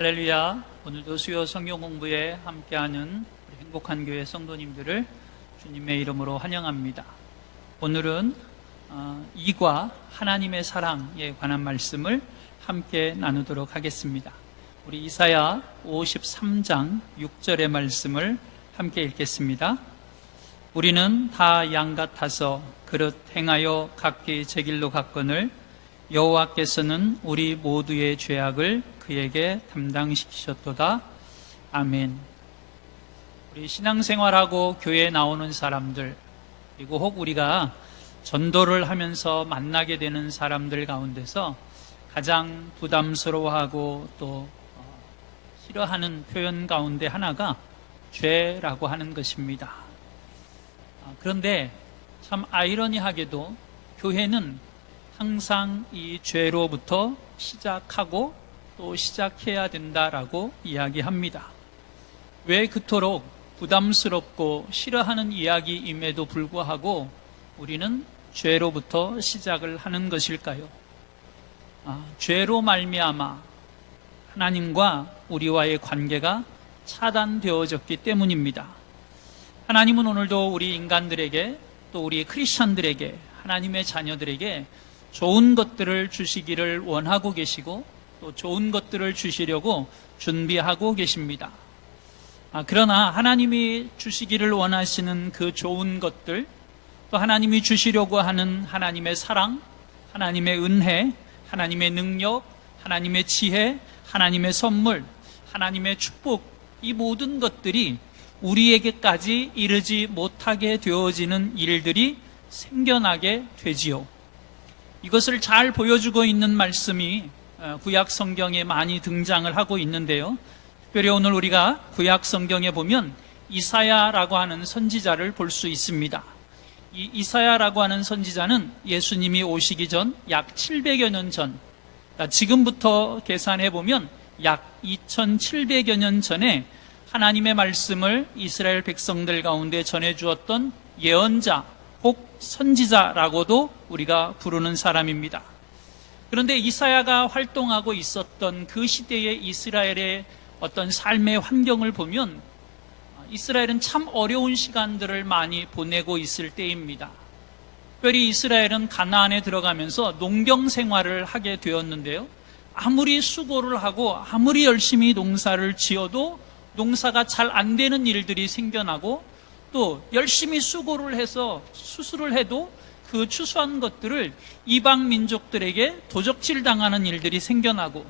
할렐루야. 오늘도 수요 성경 공부에 함께하는 우리 행복한 교회 성도님들을 주님의 이름으로 환영합니다. 오늘은 이과 하나님의 사랑에 관한 말씀을 함께 나누도록 하겠습니다. 우리 이사야 53장 6절의 말씀을 함께 읽겠습니다. 우리는 다 양 같아서 그릇 행하여 각기 제 길로 갔거늘 여호와께서는 우리 모두의 죄악을 그에게 담당시키셨도다. 아멘. 우리 신앙생활하고 교회에 나오는 사람들, 그리고 혹 우리가 전도를 하면서 만나게 되는 사람들 가운데서 가장 부담스러워하고 또 싫어하는 표현 가운데 하나가 죄라고 하는 것입니다. 그런데 참 아이러니하게도 교회는 항상 이 죄로부터 시작하고 또 시작해야 된다라고 이야기합니다. 왜 그토록 부담스럽고 싫어하는 이야기임에도 불구하고 우리는 죄로부터 시작을 하는 것일까요? 죄로 말미암아 하나님과 우리와의 관계가 차단되어졌기 때문입니다. 하나님은 오늘도 우리 인간들에게 또 우리 크리스천들에게 하나님의 자녀들에게 좋은 것들을 주시기를 원하고 계시고 또 좋은 것들을 주시려고 준비하고 계십니다. 그러나 하나님이 주시기를 원하시는 그 좋은 것들, 또 하나님이 주시려고 하는 하나님의 사랑, 하나님의 은혜, 하나님의 능력, 하나님의 지혜, 하나님의 선물, 하나님의 축복, 이 모든 것들이 우리에게까지 이르지 못하게 되어지는 일들이 생겨나게 되지요. 이것을 잘 보여주고 있는 말씀이 구약 성경에 많이 등장을 하고 있는데요. 특별히 오늘 우리가 구약 성경에 보면 이사야라고 하는 선지자를 볼 수 있습니다. 이 이사야라고 하는 선지자는 예수님이 오시기 전 약 700여 년 전, 지금부터 계산해 보면 약 2700여 년 전에 하나님의 말씀을 이스라엘 백성들 가운데 전해 주었던 예언자, 혹 선지자라고도 우리가 부르는 사람입니다. 그런데 이사야가 활동하고 있었던 그 시대의 이스라엘의 어떤 삶의 환경을 보면 이스라엘은 참 어려운 시간들을 많이 보내고 있을 때입니다. 특별히 이스라엘은 가나안에 들어가면서 농경 생활을 하게 되었는데요. 아무리 수고를 하고 아무리 열심히 농사를 지어도 농사가 잘 안 되는 일들이 생겨나고 또 열심히 수고를 해서 수술을 해도 그 추수한 것들을 이방 민족들에게 도적질 당하는 일들이 생겨나고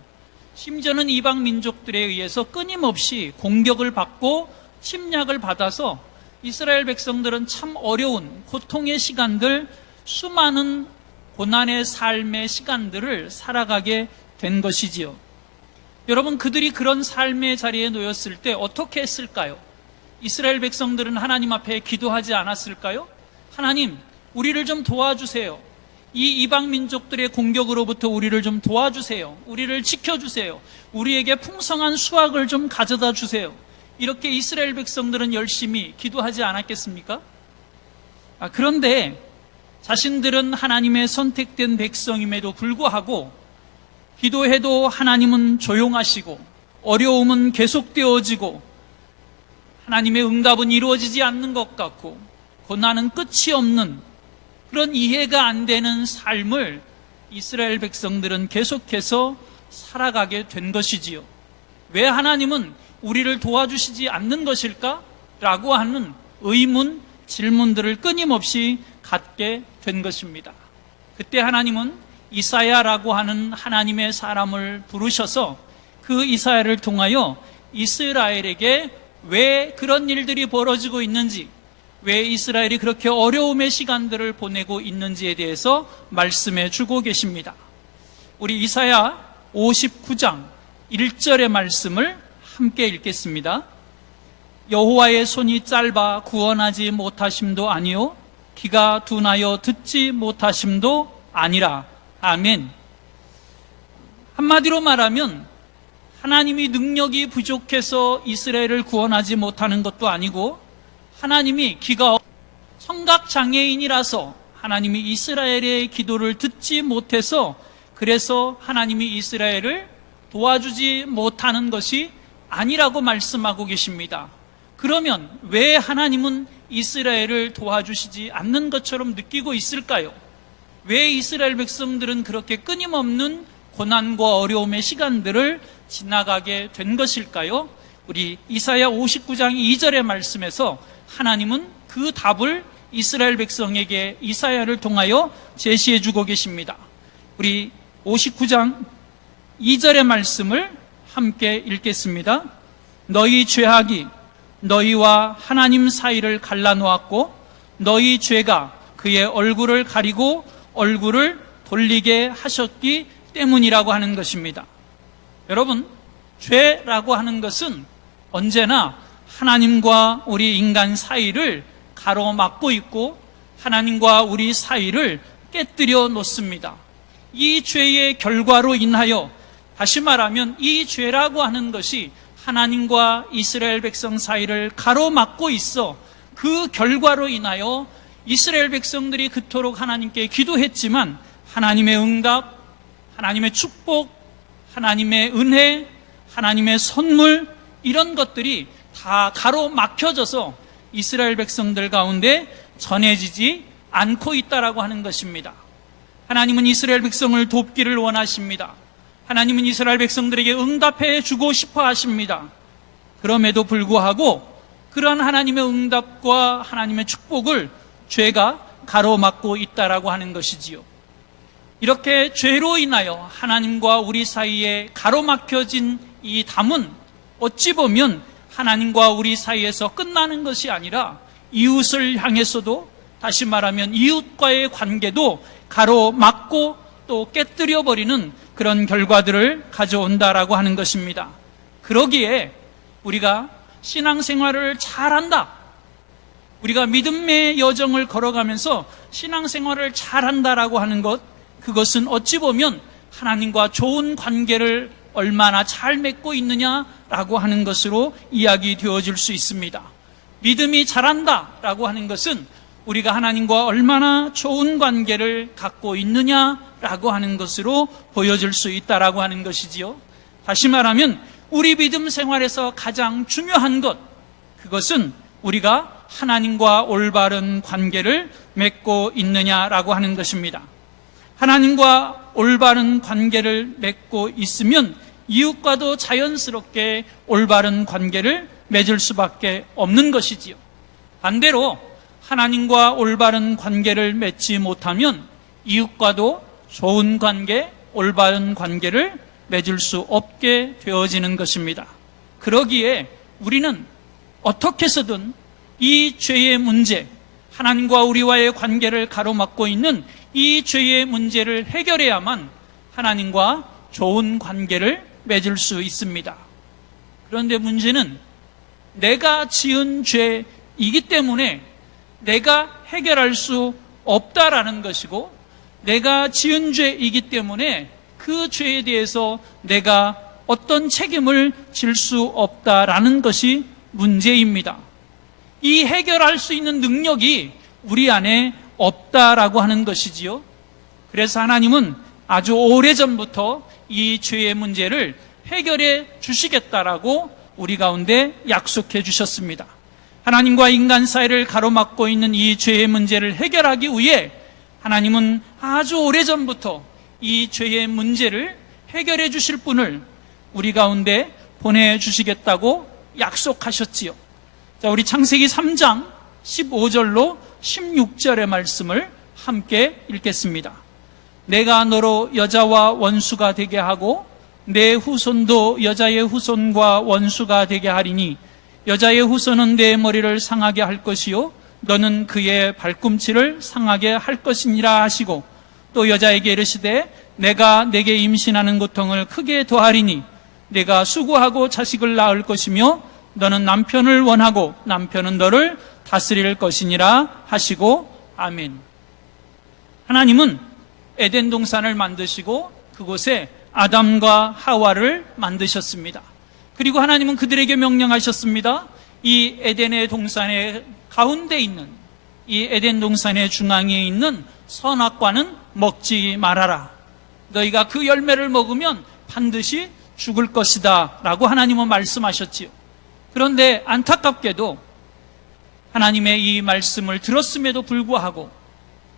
심지어는 이방 민족들에 의해서 끊임없이 공격을 받고 침략을 받아서 이스라엘 백성들은 참 어려운 고통의 시간들, 수많은 고난의 삶의 시간들을 살아가게 된 것이지요. 여러분, 그들이 그런 삶의 자리에 놓였을 때 어떻게 했을까요? 이스라엘 백성들은 하나님 앞에 기도하지 않았을까요? 하나님, 우리를 좀 도와주세요. 이 이방 민족들의 공격으로부터 우리를 좀 도와주세요. 우리를 지켜주세요. 우리에게 풍성한 수확을 좀 가져다 주세요. 이렇게 이스라엘 백성들은 열심히 기도하지 않았겠습니까? 그런데 자신들은 하나님의 선택된 백성임에도 불구하고 기도해도 하나님은 조용하시고 어려움은 계속되어지고 하나님의 응답은 이루어지지 않는 것 같고 고난은 끝이 없는 그런 이해가 안 되는 삶을 이스라엘 백성들은 계속해서 살아가게 된 것이지요. 왜 하나님은 우리를 도와주시지 않는 것일까? 라고 하는 의문, 질문들을 끊임없이 갖게 된 것입니다. 그때 하나님은 이사야라고 하는 하나님의 사람을 부르셔서 그 이사야를 통하여 이스라엘에게 왜 그런 일들이 벌어지고 있는지, 왜 이스라엘이 그렇게 어려움의 시간들을 보내고 있는지에 대해서 말씀해 주고 계십니다. 우리 이사야 59장 1절의 말씀을 함께 읽겠습니다. 여호와의 손이 짧아 구원하지 못하심도 아니요 귀가 둔하여 듣지 못하심도 아니라. 아멘. 한마디로 말하면 하나님이 능력이 부족해서 이스라엘을 구원하지 못하는 것도 아니고 하나님이 귀가 청각장애인이라서 하나님이 이스라엘의 기도를 듣지 못해서 그래서 하나님이 이스라엘을 도와주지 못하는 것이 아니라고 말씀하고 계십니다. 그러면 왜 하나님은 이스라엘을 도와주시지 않는 것처럼 느끼고 있을까요? 왜 이스라엘 백성들은 그렇게 끊임없는 고난과 어려움의 시간들을 지나가게 된 것일까요? 우리 이사야 59장 2절의 말씀에서 하나님은 그 답을 이스라엘 백성에게 이사야를 통하여 제시해 주고 계십니다. 우리 59장 2절의 말씀을 함께 읽겠습니다. 너희 죄악이 너희와 하나님 사이를 갈라놓았고 너희 죄가 그의 얼굴을 가리고 얼굴을 돌리게 하셨기 때문이라고 하는 것입니다. 여러분, 죄라고 하는 것은 언제나 하나님과 우리 인간 사이를 가로막고 있고 하나님과 우리 사이를 깨뜨려 놓습니다. 이 죄의 결과로 인하여, 다시 말하면 이 죄라고 하는 것이 하나님과 이스라엘 백성 사이를 가로막고 있어 그 결과로 인하여 이스라엘 백성들이 그토록 하나님께 기도했지만 하나님의 응답, 하나님의 축복, 하나님의 은혜, 하나님의 선물, 이런 것들이 다 가로막혀져서 이스라엘 백성들 가운데 전해지지 않고 있다라고 하는 것입니다. 하나님은 이스라엘 백성을 돕기를 원하십니다. 하나님은 이스라엘 백성들에게 응답해 주고 싶어 하십니다. 그럼에도 불구하고 그러한 하나님의 응답과 하나님의 축복을 죄가 가로막고 있다라고 하는 것이지요. 이렇게 죄로 인하여 하나님과 우리 사이에 가로막혀진 이 담은 어찌 보면 하나님과 우리 사이에서 끝나는 것이 아니라 이웃을 향해서도, 다시 말하면 이웃과의 관계도 가로막고 또 깨뜨려 버리는 그런 결과들을 가져온다라고 하는 것입니다. 그러기에 우리가 신앙생활을 잘한다, 우리가 믿음의 여정을 걸어가면서 신앙생활을 잘한다라고 하는 것, 그것은 어찌 보면 하나님과 좋은 관계를 얼마나 잘 맺고 있느냐라고 하는 것으로 이야기되어질 수 있습니다. 믿음이 잘한다라고 하는 것은 우리가 하나님과 얼마나 좋은 관계를 갖고 있느냐라고 하는 것으로 보여질 수 있다라고 하는 것이지요. 다시 말하면 우리 믿음 생활에서 가장 중요한 것, 그것은 우리가 하나님과 올바른 관계를 맺고 있느냐라고 하는 것입니다. 하나님과 올바른 관계를 맺고 있으면 이웃과도 자연스럽게 올바른 관계를 맺을 수밖에 없는 것이지요. 반대로 하나님과 올바른 관계를 맺지 못하면 이웃과도 좋은 관계, 올바른 관계를 맺을 수 없게 되어지는 것입니다. 그러기에 우리는 어떻게 해서든 이 죄의 문제, 하나님과 우리와의 관계를 가로막고 있는 이 죄의 문제를 해결해야만 하나님과 좋은 관계를 맺을 수 있습니다. 그런데 문제는 내가 지은 죄이기 때문에 내가 해결할 수 없다라는 것이고, 내가 지은 죄이기 때문에 그 죄에 대해서 내가 어떤 책임을 질 수 없다라는 것이 문제입니다. 이 해결할 수 있는 능력이 우리 안에 없다라고 하는 것이지요. 그래서 하나님은 아주 오래전부터 이 죄의 문제를 해결해 주시겠다라고 우리 가운데 약속해 주셨습니다. 하나님과 인간 사이를 가로막고 있는 이 죄의 문제를 해결하기 위해 하나님은 아주 오래전부터 이 죄의 문제를 해결해 주실 분을 우리 가운데 보내주시겠다고 약속하셨지요. 자, 우리 창세기 3장 15절로 16절의 말씀을 함께 읽겠습니다. 내가 너로 여자와 원수가 되게 하고 내 후손도 여자의 후손과 원수가 되게 하리니 여자의 후손은 내 머리를 상하게 할 것이요 너는 그의 발꿈치를 상하게 할 것이니라 하시고, 또 여자에게 이르시되 내가 내게 임신하는 고통을 크게 더하리니 내가 수고하고 자식을 낳을 것이며 너는 남편을 원하고 남편은 너를 다스릴 것이니라 하시고, 아멘. 하나님은 에덴 동산을 만드시고 그곳에 아담과 하와를 만드셨습니다. 그리고 하나님은 그들에게 명령하셨습니다. 이 에덴의 동산의 가운데 있는, 이 에덴 동산의 중앙에 있는 선악과는 먹지 말아라. 너희가 그 열매를 먹으면 반드시 죽을 것이다 라고 하나님은 말씀하셨지요. 그런데 안타깝게도 하나님의 이 말씀을 들었음에도 불구하고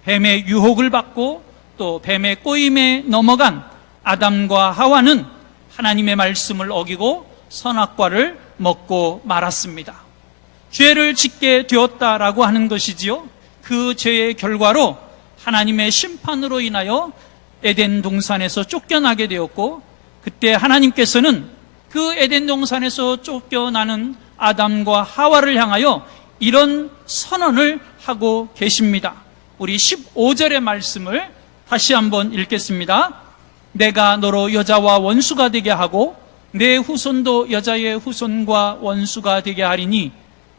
뱀의 유혹을 받고 또 뱀의 꼬임에 넘어간 아담과 하와는 하나님의 말씀을 어기고 선악과를 먹고 말았습니다. 죄를 짓게 되었다라고 하는 것이지요. 그 죄의 결과로 하나님의 심판으로 인하여 에덴 동산에서 쫓겨나게 되었고, 그때 하나님께서는 그 에덴 동산에서 쫓겨나는 아담과 하와를 향하여 이런 선언을 하고 계십니다. 우리 15절의 말씀을 다시 한번 읽겠습니다. 내가 너로 여자와 원수가 되게 하고 내 후손도 여자의 후손과 원수가 되게 하리니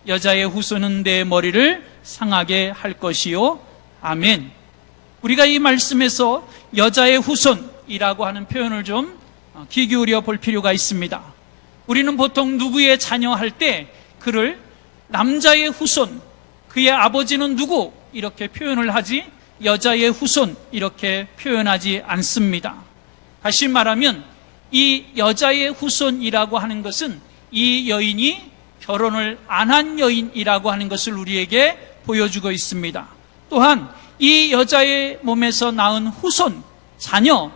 여자의 후손은 내 머리를 상하게 할 것이요. 아멘. 우리가 이 말씀에서 여자의 후손이라고 하는 표현을 좀 귀 기울여 볼 필요가 있습니다. 우리는 보통 누구의 자녀 할 때 그를 남자의 후손, 그의 아버지는 누구 이렇게 표현을 하지 여자의 후손 이렇게 표현하지 않습니다. 다시 말하면 이 여자의 후손이라고 하는 것은 이 여인이 결혼을 안 한 여인이라고 하는 것을 우리에게 보여주고 있습니다. 또한 이 여자의 몸에서 낳은 후손, 자녀,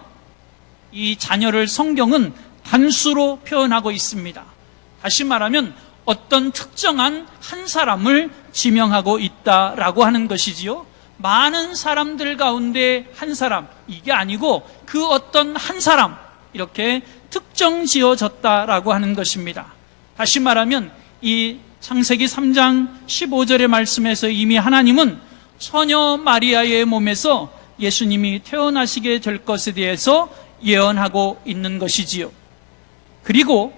이 자녀를 성경은 단수로 표현하고 있습니다. 다시 말하면 어떤 특정한 한 사람을 지명하고 있다라고 하는 것이지요. 많은 사람들 가운데 한 사람, 이게 아니고 그 어떤 한 사람, 이렇게 특정 지어졌다라고 하는 것입니다. 다시 말하면 이 창세기 3장 15절의 말씀에서 이미 하나님은 처녀 마리아의 몸에서 예수님이 태어나시게 될 것에 대해서 예언하고 있는 것이지요. 그리고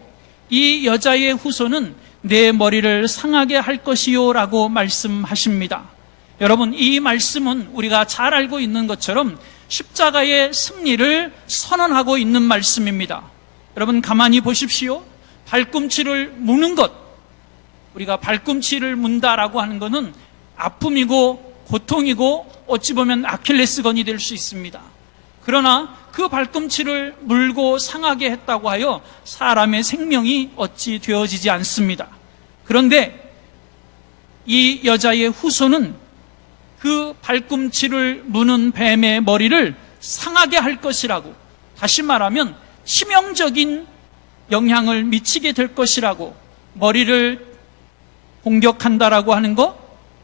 이 여자의 후손은 내 머리를 상하게 할 것이요 라고 말씀하십니다. 여러분, 이 말씀은 우리가 잘 알고 있는 것처럼 십자가의 승리를 선언하고 있는 말씀입니다. 여러분, 가만히 보십시오. 발꿈치를 무는 것, 우리가 발꿈치를 문다라고 하는 것은 아픔이고 고통이고 어찌 보면 아킬레스건이 될 수 있습니다. 그러나 그 발꿈치를 물고 상하게 했다고 하여 사람의 생명이 어찌 되어지지 않습니다. 그런데 이 여자의 후손은 그 발꿈치를 무는 뱀의 머리를 상하게 할 것이라고, 다시 말하면 치명적인 영향을 미치게 될 것이라고, 머리를 공격한다라고 하는 것,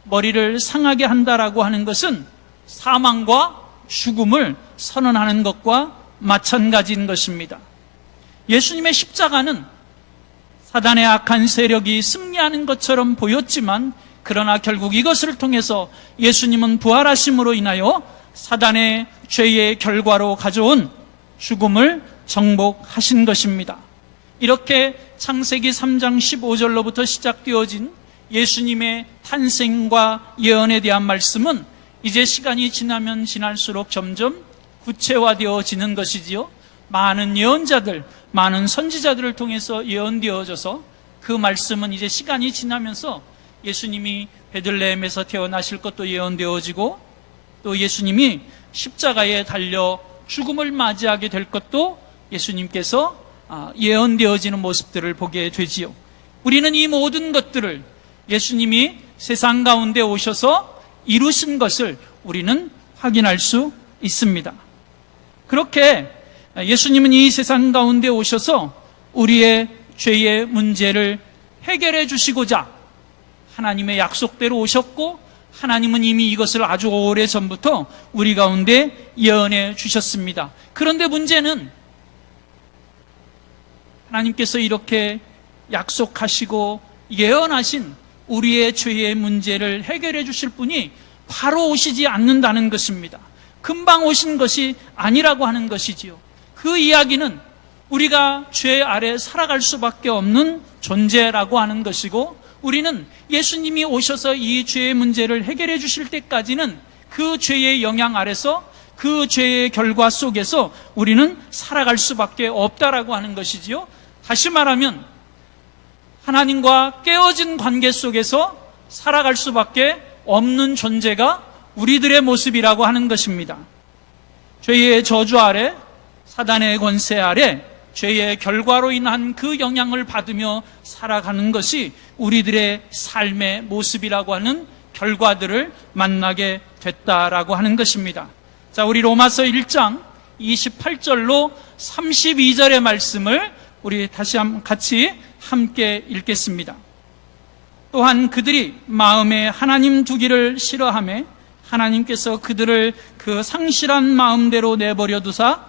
머리를 상하게 한다라고 하는 것은 사망과 죽음을 선언하는 것과 마찬가지인 것입니다. 예수님의 십자가는 사단의 악한 세력이 승리하는 것처럼 보였지만, 그러나 결국 이것을 통해서 예수님은 부활하심으로 인하여 사단의 죄의 결과로 가져온 죽음을 정복하신 것입니다. 이렇게 창세기 3장 15절로부터 시작되어진 예수님의 탄생과 예언에 대한 말씀은 이제 시간이 지나면 지날수록 점점 구체화되어지는 것이지요. 많은 예언자들, 많은 선지자들을 통해서 예언되어져서 그 말씀은 이제 시간이 지나면서 예수님이 베들레헴에서 태어나실 것도 예언되어지고, 또 예수님이 십자가에 달려 죽음을 맞이하게 될 것도 예수님께서 예언되어지는 모습들을 보게 되지요. 우리는 이 모든 것들을 예수님이 세상 가운데 오셔서 이루신 것을 우리는 확인할 수 있습니다. 그렇게 예수님은 이 세상 가운데 오셔서 우리의 죄의 문제를 해결해 주시고자 하나님의 약속대로 오셨고, 하나님은 이미 이것을 아주 오래전부터 우리 가운데 예언해 주셨습니다. 그런데 문제는 하나님께서 이렇게 약속하시고 예언하신 우리의 죄의 문제를 해결해 주실 분이 바로 오시지 않는다는 것입니다. 금방 오신 것이 아니라고 하는 것이지요. 그 이야기는 우리가 죄 아래 살아갈 수밖에 없는 존재라고 하는 것이고, 우리는 예수님이 오셔서 이 죄의 문제를 해결해 주실 때까지는 그 죄의 영향 아래서, 그 죄의 결과 속에서 우리는 살아갈 수밖에 없다라고 하는 것이지요. 다시 말하면 하나님과 깨어진 관계 속에서 살아갈 수밖에 없는 존재가 우리들의 모습이라고 하는 것입니다. 죄의 저주 아래, 사단의 권세 아래 죄의 결과로 인한 그 영향을 받으며 살아가는 것이 우리들의 삶의 모습이라고 하는 결과들을 만나게 됐다라고 하는 것입니다. 자, 우리 로마서 1장 28절로 32절의 말씀을 우리 다시 같이 함께 읽겠습니다. 또한 그들이 마음에 하나님 두기를 싫어하며 하나님께서 그들을 그 상실한 마음대로 내버려 두사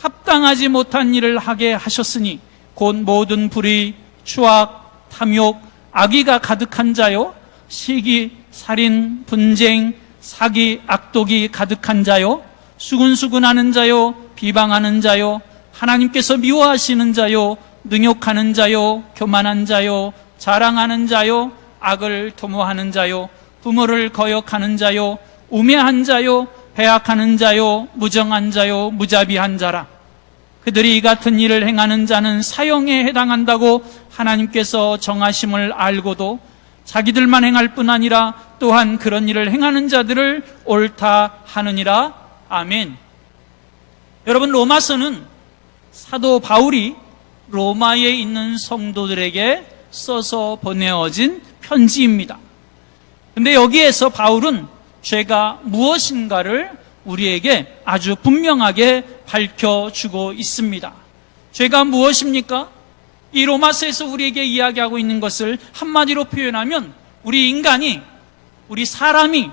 합당하지 못한 일을 하게 하셨으니 곧 모든 불의, 추악, 탐욕, 악의가 가득한 자요, 시기, 살인, 분쟁, 사기, 악독이 가득한 자요, 수근수근하는 자요, 비방하는 자요, 하나님께서 미워하시는 자요, 능욕하는 자요, 교만한 자요, 자랑하는 자요, 악을 도모하는 자요, 부모를 거역하는 자요, 우매한 자요, 배악하는 자요, 무정한 자요, 무자비한 자라. 그들이 이 같은 일을 행하는 자는 사형에 해당한다고 하나님께서 정하심을 알고도 자기들만 행할 뿐 아니라 또한 그런 일을 행하는 자들을 옳다 하느니라. 아멘. 여러분, 로마서는 사도 바울이 로마에 있는 성도들에게 써서 보내어진 편지입니다. 근데 여기에서 바울은 죄가 무엇인가를 우리에게 아주 분명하게 밝혀주고 있습니다. 죄가 무엇입니까? 이 로마서에서 우리에게 이야기하고 있는 것을 한마디로 표현하면 우리 인간이, 우리 사람이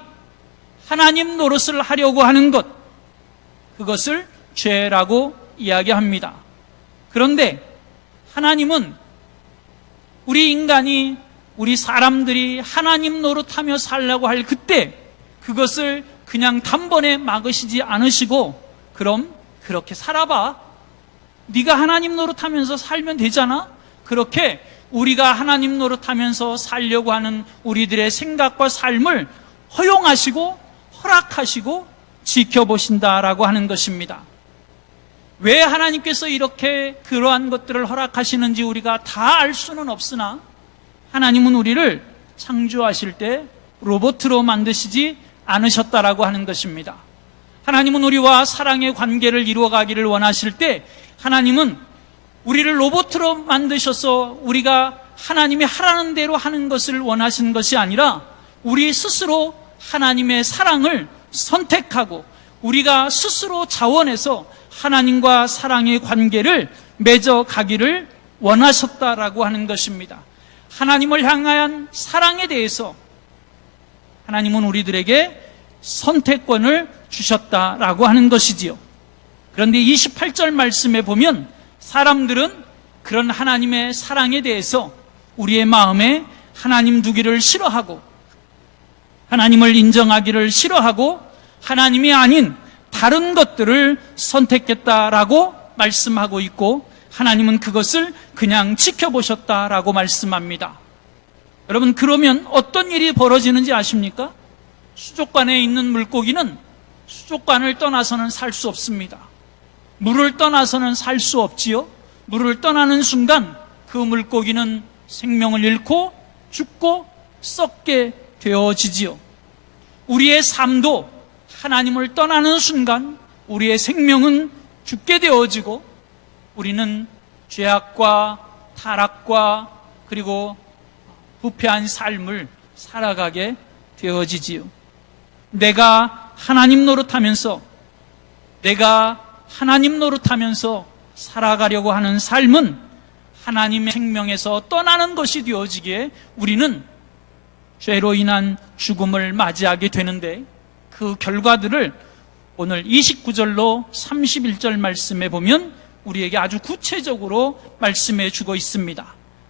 하나님 노릇을 하려고 하는 것, 그것을 죄라고 이야기합니다. 그런데 하나님은 우리 인간이, 우리 사람들이 하나님 노릇하며 살려고 할 그때 그것을 그냥 단번에 막으시지 않으시고, 그럼 그렇게 살아봐, 네가 하나님 노릇하면서 살면 되잖아, 그렇게 우리가 하나님 노릇하면서 살려고 하는 우리들의 생각과 삶을 허용하시고 허락하시고 지켜보신다라고 하는 것입니다. 왜 하나님께서 이렇게 그러한 것들을 허락하시는지 우리가 다 알 수는 없으나 하나님은 우리를 창조하실 때 로봇으로 만드시지 않으셨다라고 하는 것입니다. 하나님은 우리와 사랑의 관계를 이루어가기를 원하실 때 하나님은 우리를 로봇으로 만드셔서 우리가 하나님이 하라는 대로 하는 것을 원하신 것이 아니라 우리 스스로 하나님의 사랑을 선택하고 우리가 스스로 자원해서 하나님과 사랑의 관계를 맺어가기를 원하셨다라고 하는 것입니다. 하나님을 향한 사랑에 대해서 하나님은 우리들에게 선택권을 주셨다라고 하는 것이지요. 그런데 28절 말씀에 보면 사람들은 그런 하나님의 사랑에 대해서 우리의 마음에 하나님 두기를 싫어하고 하나님을 인정하기를 싫어하고 하나님이 아닌 다른 것들을 선택했다라고 말씀하고 있고, 하나님은 그것을 그냥 지켜보셨다라고 말씀합니다. 여러분, 그러면 어떤 일이 벌어지는지 아십니까? 수족관에 있는 물고기는 수족관을 떠나서는 살 수 없습니다. 물을 떠나서는 살 수 없지요. 물을 떠나는 순간 그 물고기는 생명을 잃고 죽고 썩게 되어지지요. 우리의 삶도 하나님을 떠나는 순간 우리의 생명은 죽게 되어지고 우리는 죄악과 타락과 그리고 부패한 삶을 살아가게 되어지지요. 내가 하나님 노릇하면서 살아가려고 하는 삶은 하나님의 생명에서 떠나는 것이 되어지기에 우리는 죄로 인한 죽음을 맞이하게 되는데, 그 결과들을 오늘 29절로 31절 말씀에 보면 우리에게 아주 구체적으로 말씀해 주고 있습니다.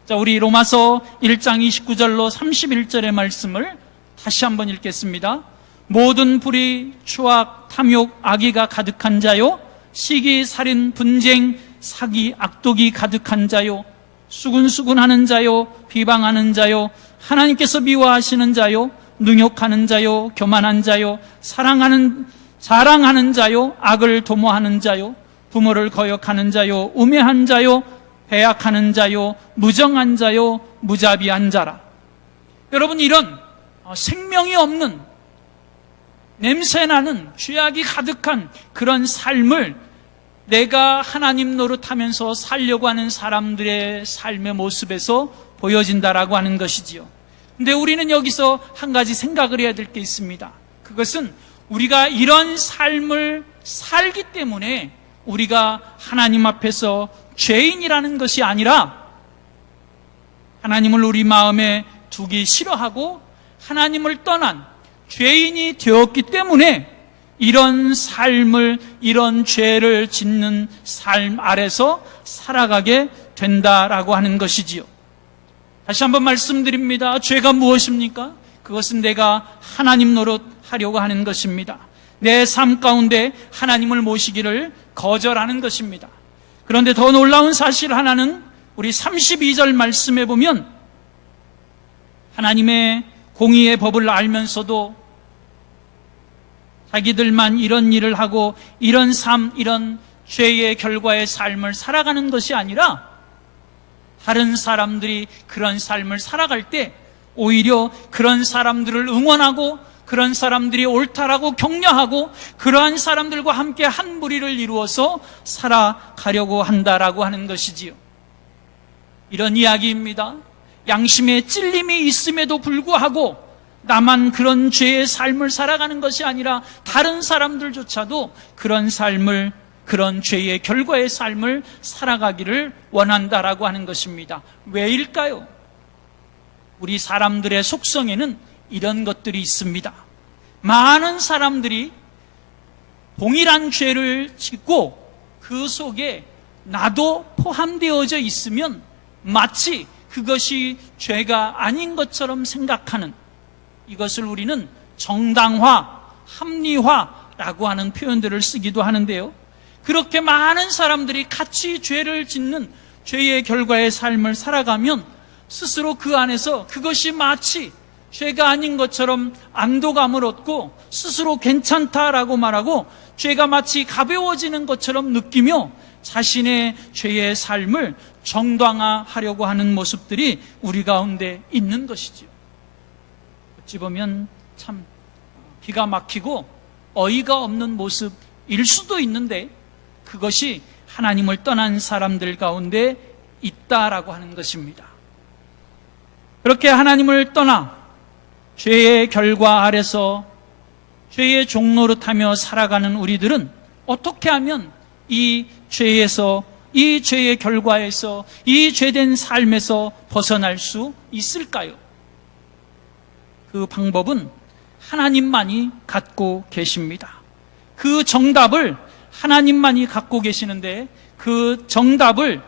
자, 우리 로마서 1장 29절로 31절의 말씀을 다시 한번 읽겠습니다. 모든 불의, 추악, 탐욕, 악의가 가득한 자요, 시기, 살인, 분쟁, 사기, 악독이 가득한 자요, 수근수근하는 자요, 비방하는 자요, 하나님께서 미워하시는 자요, 능욕하는 자요, 교만한 자요, 자랑하는 자요, 악을 도모하는 자요, 부모를 거역하는 자요, 우매한 자요, 배악하는 자요, 무정한 자요, 무자비한 자라. 여러분, 이런 생명이 없는, 냄새나는, 죄악이 가득한 그런 삶을 내가 하나님 노릇하면서 살려고 하는 사람들의 삶의 모습에서 보여진다라고 하는 것이지요. 근데 우리는 여기서 한 가지 생각을 해야 될 게 있습니다. 그것은 우리가 이런 삶을 살기 때문에 우리가 하나님 앞에서 죄인이라는 것이 아니라 하나님을 우리 마음에 두기 싫어하고 하나님을 떠난 죄인이 되었기 때문에 이런 삶을, 이런 죄를 짓는 삶 아래서 살아가게 된다라고 하는 것이지요. 다시 한번 말씀드립니다. 죄가 무엇입니까? 그것은 내가 하나님 노릇하려고 하는 것입니다. 내 삶 가운데 하나님을 모시기를 거절하는 것입니다. 그런데 더 놀라운 사실 하나는 우리 32절 말씀에 보면 하나님의 공의의 법을 알면서도 자기들만 이런 일을 하고 이런 삶, 이런 죄의 결과의 삶을 살아가는 것이 아니라 다른 사람들이 그런 삶을 살아갈 때 오히려 그런 사람들을 응원하고 그런 사람들이 옳다라고 격려하고 그러한 사람들과 함께 한 무리를 이루어서 살아가려고 한다라고 하는 것이지요. 이런 이야기입니다. 양심에 찔림이 있음에도 불구하고 나만 그런 죄의 삶을 살아가는 것이 아니라 다른 사람들조차도 그런 삶을, 그런 죄의 결과의 삶을 살아가기를 원한다라고 하는 것입니다. 왜일까요? 우리 사람들의 속성에는 이런 것들이 있습니다. 많은 사람들이 동일한 죄를 짓고 그 속에 나도 포함되어져 있으면 마치 그것이 죄가 아닌 것처럼 생각하는, 이것을 우리는 정당화, 합리화라고 하는 표현들을 쓰기도 하는데요. 그렇게 많은 사람들이 같이 죄를 짓는 죄의 결과의 삶을 살아가면 스스로 그 안에서 그것이 마치 죄가 아닌 것처럼 안도감을 얻고 스스로 괜찮다라고 말하고 죄가 마치 가벼워지는 것처럼 느끼며 자신의 죄의 삶을 정당화하려고 하는 모습들이 우리 가운데 있는 것이지요. 어찌 보면 참 기가 막히고 어이가 없는 모습일 수도 있는데 그것이 하나님을 떠난 사람들 가운데 있다라고 하는 것입니다. 그렇게 하나님을 떠나 죄의 결과 아래서 죄의 종노릇하며 살아가는 우리들은 어떻게 하면 이 죄에서, 이 죄의 결과에서, 이 죄된 삶에서 벗어날 수 있을까요? 그 방법은 하나님만이 갖고 계십니다. 그 정답을 하나님만이 갖고 계시는데 그 정답을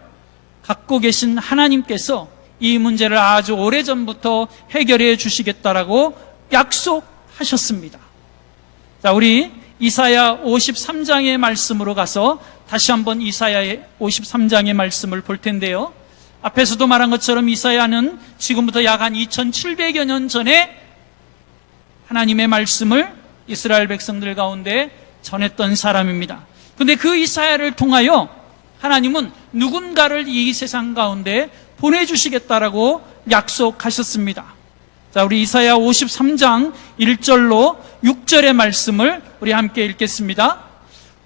갖고 계신 하나님께서 이 문제를 아주 오래전부터 해결해 주시겠다라고 약속하셨습니다. 자, 우리 이사야 53장의 말씀으로 가서 다시 한번 이사야의 53장의 말씀을 볼 텐데요. 앞에서도 말한 것처럼 이사야는 지금부터 약 한 2700여 년 전에 하나님의 말씀을 이스라엘 백성들 가운데 전했던 사람입니다. 그런데 그 이사야를 통하여 하나님은 누군가를 이 세상 가운데 보내주시겠다라고 약속하셨습니다. 자, 우리 이사야 53장 1절로 6절의 말씀을 우리 함께 읽겠습니다.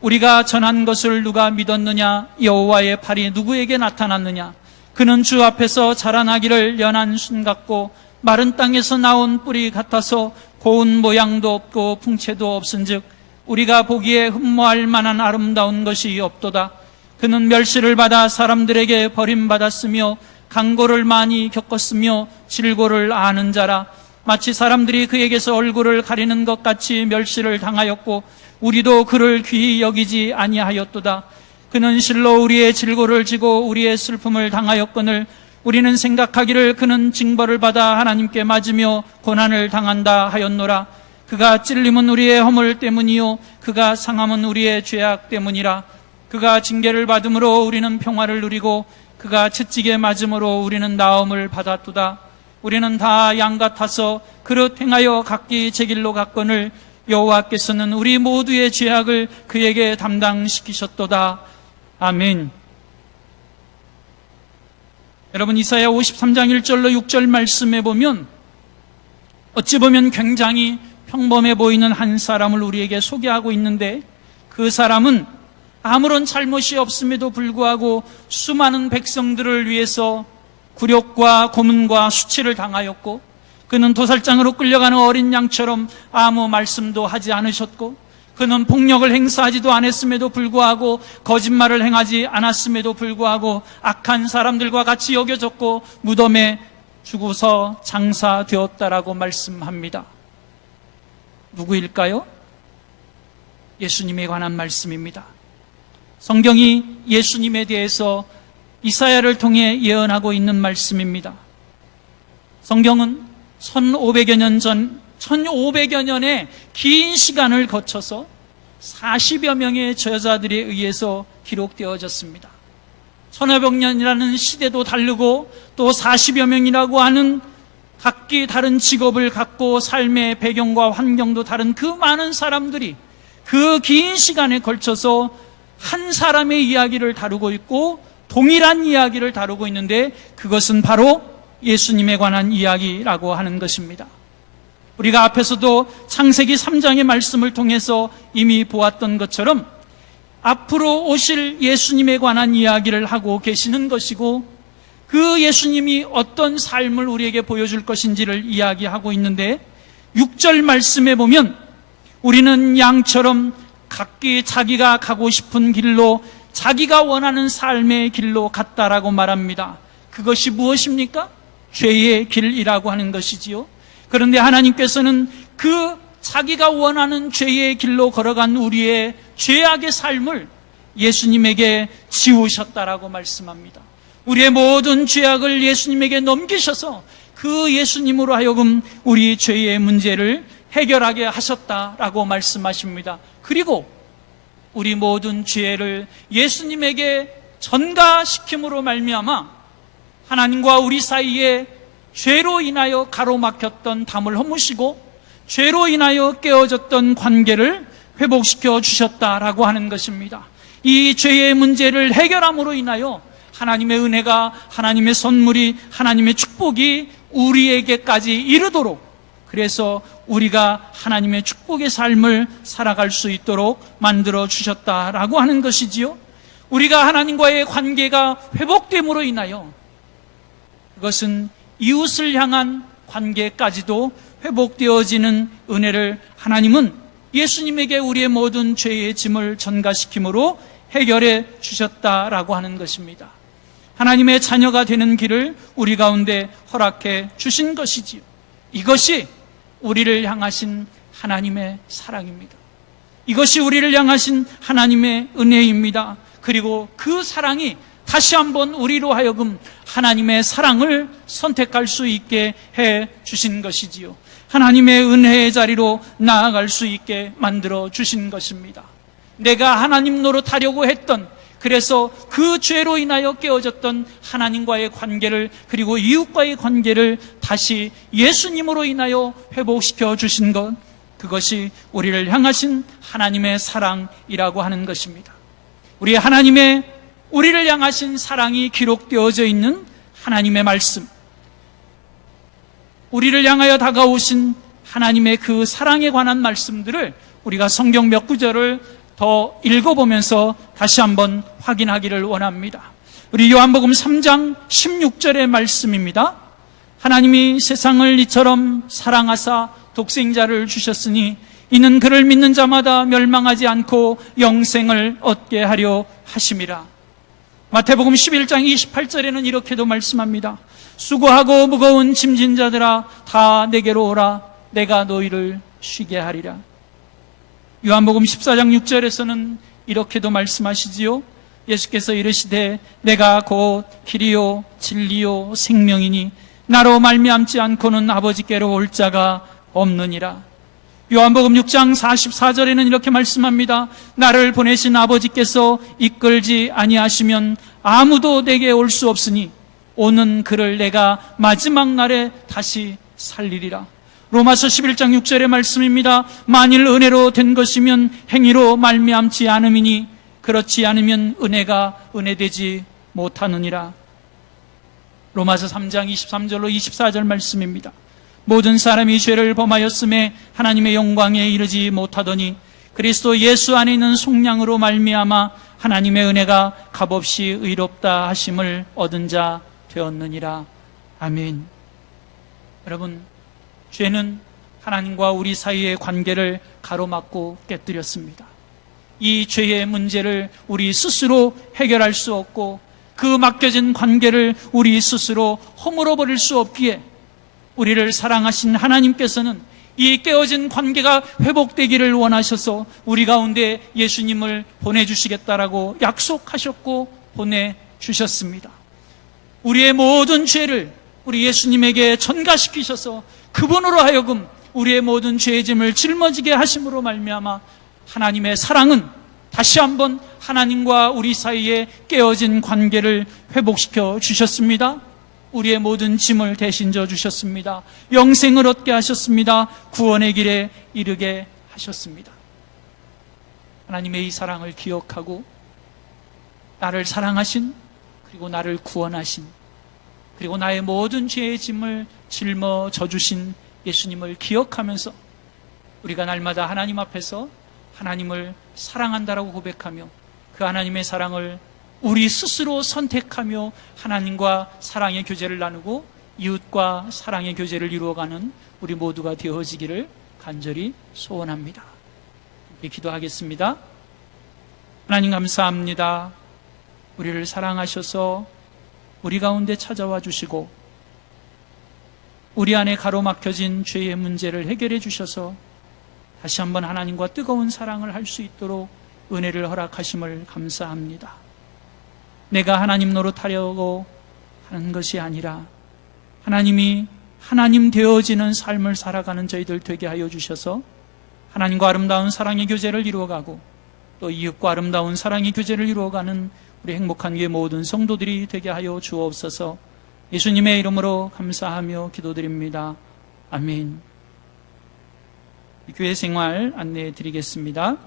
우리가 전한 것을 누가 믿었느냐? 여호와의 팔이 누구에게 나타났느냐? 그는 주 앞에서 자라나기를 연한 순 같고 마른 땅에서 나온 뿌리 같아서 고운 모양도 없고 풍채도 없은즉 우리가 보기에 흠모할 만한 아름다운 것이 없도다. 그는 멸시를 받아 사람들에게 버림받았으며 강고를 많이 겪었으며 질고를 아는 자라. 마치 사람들이 그에게서 얼굴을 가리는 것 같이 멸시를 당하였고 우리도 그를 귀히 여기지 아니하였도다. 그는 실로 우리의 질고를 지고 우리의 슬픔을 당하였거늘 우리는 생각하기를 그는 징벌을 받아 하나님께 맞으며 고난을 당한다 하였노라. 그가 찔림은 우리의 허물 때문이요 그가 상함은 우리의 죄악 때문이라. 그가 징계를 받음으로 우리는 평화를 누리고 그가 채찍에 맞음으로 우리는 나음을 받았도다. 우리는 다 양 같아서 그릇 행하여 각기 제 길로 갔거늘 여호와께서는 우리 모두의 죄악을 그에게 담당시키셨도다. 아멘. 여러분, 이사야 53장 1절로 6절 말씀에 보면 어찌 보면 굉장히 평범해 보이는 한 사람을 우리에게 소개하고 있는데 그 사람은 아무런 잘못이 없음에도 불구하고 수많은 백성들을 위해서 굴욕과 고문과 수치를 당하였고, 그는 도살장으로 끌려가는 어린 양처럼 아무 말씀도 하지 않으셨고, 그는 폭력을 행사하지도 않았음에도 불구하고, 거짓말을 행하지 않았음에도 불구하고 악한 사람들과 같이 여겨졌고 무덤에 죽어서 장사되었다라고 말씀합니다. 누구일까요? 예수님에 관한 말씀입니다. 성경이 예수님에 대해서 이사야를 통해 예언하고 있는 말씀입니다. 성경은 1500여 년의 긴 시간을 거쳐서 40여 명의 저자들에 의해서 기록되어졌습니다. 1500년이라는 시대도 다르고 또 40여 명이라고 하는 각기 다른 직업을 갖고 삶의 배경과 환경도 다른 그 많은 사람들이 그 긴 시간에 걸쳐서 한 사람의 이야기를 다루고 있고 동일한 이야기를 다루고 있는데, 그것은 바로 예수님에 관한 이야기라고 하는 것입니다. 우리가 앞에서도 창세기 3장의 말씀을 통해서 이미 보았던 것처럼 앞으로 오실 예수님에 관한 이야기를 하고 계시는 것이고, 그 예수님이 어떤 삶을 우리에게 보여줄 것인지를 이야기하고 있는데, 6절 말씀에 보면 우리는 양처럼 각기 자기가 가고 싶은 길로, 자기가 원하는 삶의 길로 갔다라고 말합니다. 그것이 무엇입니까? 죄의 길이라고 하는 것이지요. 그런데 하나님께서는 그 자기가 원하는 죄의 길로 걸어간 우리의 죄악의 삶을 예수님에게 지우셨다라고 말씀합니다. 우리의 모든 죄악을 예수님에게 넘기셔서 그 예수님으로 하여금 우리 죄의 문제를 해결하게 하셨다라고 말씀하십니다. 그리고 우리 모든 죄를 예수님에게 전가시킴으로 말미암아 하나님과 우리 사이에 죄로 인하여 가로막혔던 담을 허무시고 죄로 인하여 깨어졌던 관계를 회복시켜 주셨다라고 하는 것입니다. 이 죄의 문제를 해결함으로 인하여 하나님의 은혜가, 하나님의 선물이, 하나님의 축복이 우리에게까지 이르도록, 그래서 우리가 하나님의 축복의 삶을 살아갈 수 있도록 만들어 주셨다라고 하는 것이지요. 우리가 하나님과의 관계가 회복됨으로 인하여 그것은 이웃을 향한 관계까지도 회복되어지는 은혜를 하나님은 예수님에게 우리의 모든 죄의 짐을 전가시킴으로 해결해 주셨다라고 하는 것입니다. 하나님의 자녀가 되는 길을 우리 가운데 허락해 주신 것이지요. 이것이 우리를 향하신 하나님의 사랑입니다. 이것이 우리를 향하신 하나님의 은혜입니다. 그리고 그 사랑이 다시 한번 우리로 하여금 하나님의 사랑을 선택할 수 있게 해 주신 것이지요. 하나님의 은혜의 자리로 나아갈 수 있게 만들어 주신 것입니다. 내가 하나님 노릇하려고 했던, 그래서 그 죄로 인하여 깨어졌던 하나님과의 관계를, 그리고 이웃과의 관계를 다시 예수님으로 인하여 회복시켜 주신 것, 그것이 우리를 향하신 하나님의 사랑이라고 하는 것입니다. 우리 하나님의 우리를 향하신 사랑이 기록되어져 있는 하나님의 말씀, 우리를 향하여 다가오신 하나님의 그 사랑에 관한 말씀들을 우리가 성경 몇 구절을 더 읽어보면서 다시 한번 확인하기를 원합니다. 우리 요한복음 3장 16절의 말씀입니다. 하나님이 세상을 이처럼 사랑하사 독생자를 주셨으니 이는 그를 믿는 자마다 멸망하지 않고 영생을 얻게 하려 하심이라. 마태복음 11장 28절에는 이렇게도 말씀합니다. 수고하고 무거운 짐진 자들아 다 내게로 오라. 내가 너희를 쉬게 하리라. 요한복음 14장 6절에서는 이렇게도 말씀하시지요. 예수께서 이르시되 내가 곧 길이요 진리요 생명이니 나로 말미암지 않고는 아버지께로 올 자가 없느니라. 요한복음 6장 44절에는 이렇게 말씀합니다. 나를 보내신 아버지께서 이끌지 아니하시면 아무도 내게 올 수 없으니 오는 그를 내가 마지막 날에 다시 살리리라. 로마서 11장 6절의 말씀입니다. 만일 은혜로 된 것이면 행위로 말미암지 않음이니 그렇지 않으면 은혜가 은혜되지 못하느니라. 로마서 3장 23절로 24절 말씀입니다. 모든 사람이 죄를 범하였음에 하나님의 영광에 이르지 못하더니 그리스도 예수 안에 있는 속량으로 말미암아 하나님의 은혜가 값없이 의롭다 하심을 얻은 자 되었느니라. 아멘. 여러분, 죄는 하나님과 우리 사이의 관계를 가로막고 깨뜨렸습니다. 이 죄의 문제를 우리 스스로 해결할 수 없고 그 맡겨진 관계를 우리 스스로 허물어 버릴 수 없기에 우리를 사랑하신 하나님께서는 이 깨어진 관계가 회복되기를 원하셔서 우리 가운데 예수님을 보내주시겠다라고 약속하셨고 보내주셨습니다. 우리의 모든 죄를 우리 예수님에게 전가시키셔서 그분으로 하여금 우리의 모든 죄의 짐을 짊어지게 하심으로 말미암아 하나님의 사랑은 다시 한번 하나님과 우리 사이에 깨어진 관계를 회복시켜 주셨습니다. 우리의 모든 짐을 대신 져 주셨습니다. 영생을 얻게 하셨습니다. 구원의 길에 이르게 하셨습니다. 하나님의 이 사랑을 기억하고 나를 사랑하신, 그리고 나를 구원하신, 그리고 나의 모든 죄의 짐을 짊어져 주신 예수님을 기억하면서 우리가 날마다 하나님 앞에서 하나님을 사랑한다라고 고백하며 그 하나님의 사랑을 우리 스스로 선택하며 하나님과 사랑의 교제를 나누고 이웃과 사랑의 교제를 이루어가는 우리 모두가 되어지기를 간절히 소원합니다. 함께 기도하겠습니다. 하나님 감사합니다. 우리를 사랑하셔서 우리 가운데 찾아와 주시고 우리 안에 가로막혀진 죄의 문제를 해결해 주셔서 다시 한번 하나님과 뜨거운 사랑을 할 수 있도록 은혜를 허락하심을 감사합니다. 내가 하나님 노릇하려고 하는 것이 아니라 하나님이 하나님 되어지는 삶을 살아가는 저희들 되게 하여 주셔서 하나님과 아름다운 사랑의 교제를 이루어가고 또 이웃과 아름다운 사랑의 교제를 이루어가는 우리 행복한 교회 모든 성도들이 되게 하여 주옵소서. 예수님의 이름으로 감사하며 기도드립니다. 아멘. 교회 생활 안내해 드리겠습니다.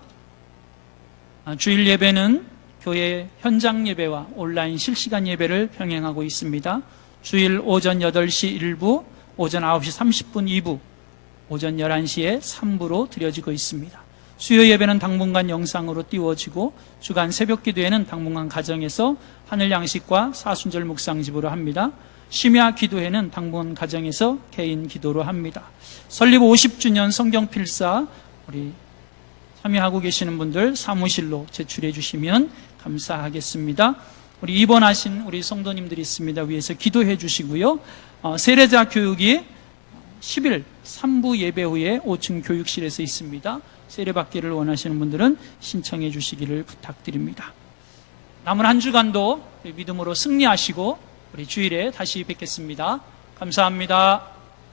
주일 예배는 교회 현장 예배와 온라인 실시간 예배를 병행하고 있습니다. 주일 오전 8시 1부, 오전 9시 30분 2부, 오전 11시에 3부로 드려지고 있습니다. 수요 예배는 당분간 영상으로 띄워지고 주간 새벽 기도회는 당분간 가정에서 하늘 양식과 사순절 묵상집으로 합니다. 심야 기도회는 당분간 가정에서 개인 기도로 합니다. 설립 50주년 성경 필사 우리 참여하고 계시는 분들 사무실로 제출해 주시면 감사하겠습니다. 우리 입원하신 우리 성도님들이 있습니다. 위에서 기도해 주시고요. 세례자 교육이 10일 3부 예배 후에 5층 교육실에서 있습니다. 세례받기를 원하시는 분들은 신청해 주시기를 부탁드립니다. 남은 한 주간도 믿음으로 승리하시고 우리 주일에 다시 뵙겠습니다. 감사합니다.